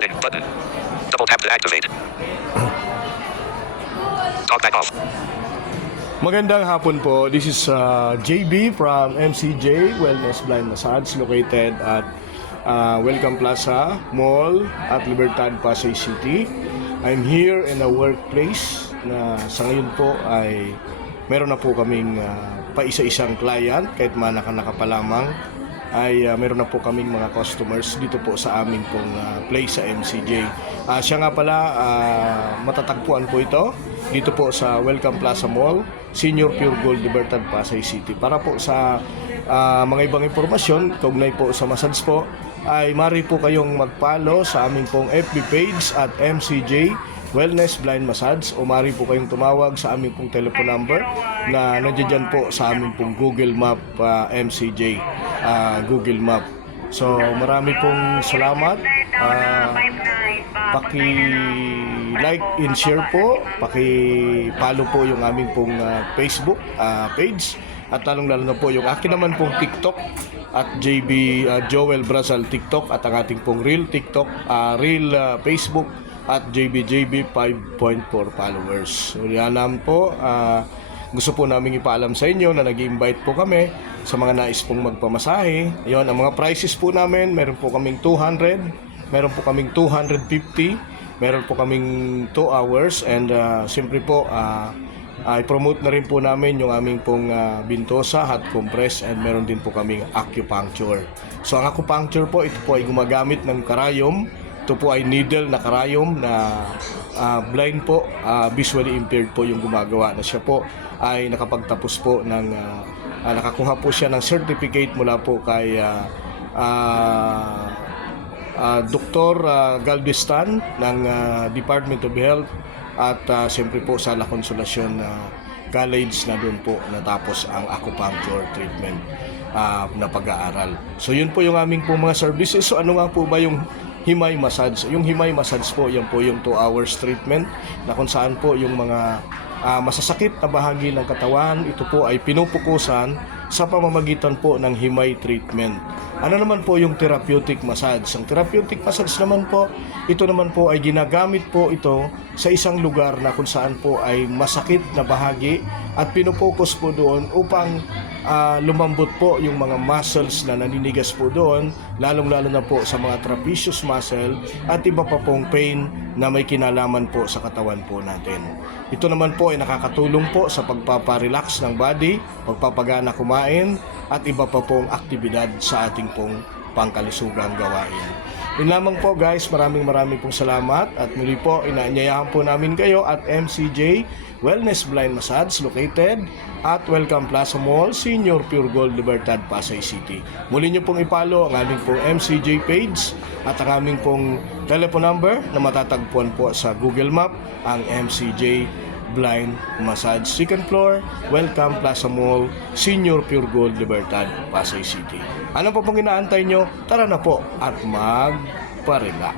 Recording button. Double tap to activate. Talk back off. Magandang hapon po. This is JB from MCJ Wellness Blind Massage located at Welcome Plaza Mall at Libertad, Pasay City. I'm here in a workplace na sa ngayon po ay meron na po kaming paisa-isang client kahit manaka-naka pa lamang ay meron na po kaming mga customers dito po sa aming pong place sa MCJ. Siya nga pala, matatagpuan po ito dito po sa Welcome Plaza Mall, Senior Pure Gold, Libertad, Pasay City. Para po sa mga ibang impormasyon, kaugnay po sa massage po, ay mari po kayong mag-follow sa aming pong FB page at MCJ Wellness Blind Massage o mari po kayong tumawag sa aming pong telephone number na nandiyan po sa aming pong Google Map, MCJ Google Map. So marami pong salamat. Paki-like and share po, paki-follow po yung aming pong Facebook page at lalong-lalo na po yung akin naman pong TikTok at JB Joel Brazal TikTok at ang ating pong real TikTok, real Facebook at JB 5.4 followers. So yan naman po, gusto po namin ipaalam sa inyo na nag-invite po kami sa mga nais pong magpamasahe. Ayun, ang mga prices po namin, meron po kaming 200, meron po kaming 250, meron po kaming 2 hours and siyempre po i-promote na rin po namin yung aming pong Bintosa, hot compress and meron din po kaming acupuncture. So ang acupuncture po, ito po ay gumagamit ng karayom. Ito po ay needle na karayom na blind po, visually impaired po yung gumagawa na siya po ay nakapagtapos po ng nakakuha po siya ng certificate mula po kay Dr. Galvestan ng Department of Health at siyempre po sa La Consolacion College na doon po natapos ang acupuncture treatment na pag-aaral. So yun po yung aming po mga services. So ano nga po ba yung himay massage? Yung himay massage po, yan po yung 2 hours treatment na kung saan po yung mga masasakit na bahagi ng katawan, ito po ay pinupukusan sa pamamagitan po ng himay treatment. Ano naman po yung therapeutic massage? Ang therapeutic massage naman po, ito naman po ay ginagamit po ito sa isang lugar na kung saan po ay masakit na bahagi at pinupokus po doon upang lumambot po yung mga muscles na naninigas po doon, lalong-lalo na po sa mga trapezius muscle at iba pa pong pain na may kinalaman po sa katawan po natin. Ito naman po ay nakakatulong po sa pagpaparelax ng body, pagpapagana kumain at iba pa pong aktibidad sa ating pong pangkalusugang gawain. Yun lamang po guys, maraming pong salamat at muli po inaanyayahan po namin kayo at MCJ Wellness Blind Massage located at Welcome Plaza Mall, Senior Pure Gold, Libertad, Pasay City. Muli nyo pong ipalo ang aming pong MCJ page at ang aming pong telephone number na matatagpuan po sa Google Map, ang MCJ Blind Massage, second floor, Welcome Plaza Mall, Senior Pure Gold, Libertad, Pasay City. Ano pa pong inaantay nyo? Tara na po at magpa-relax.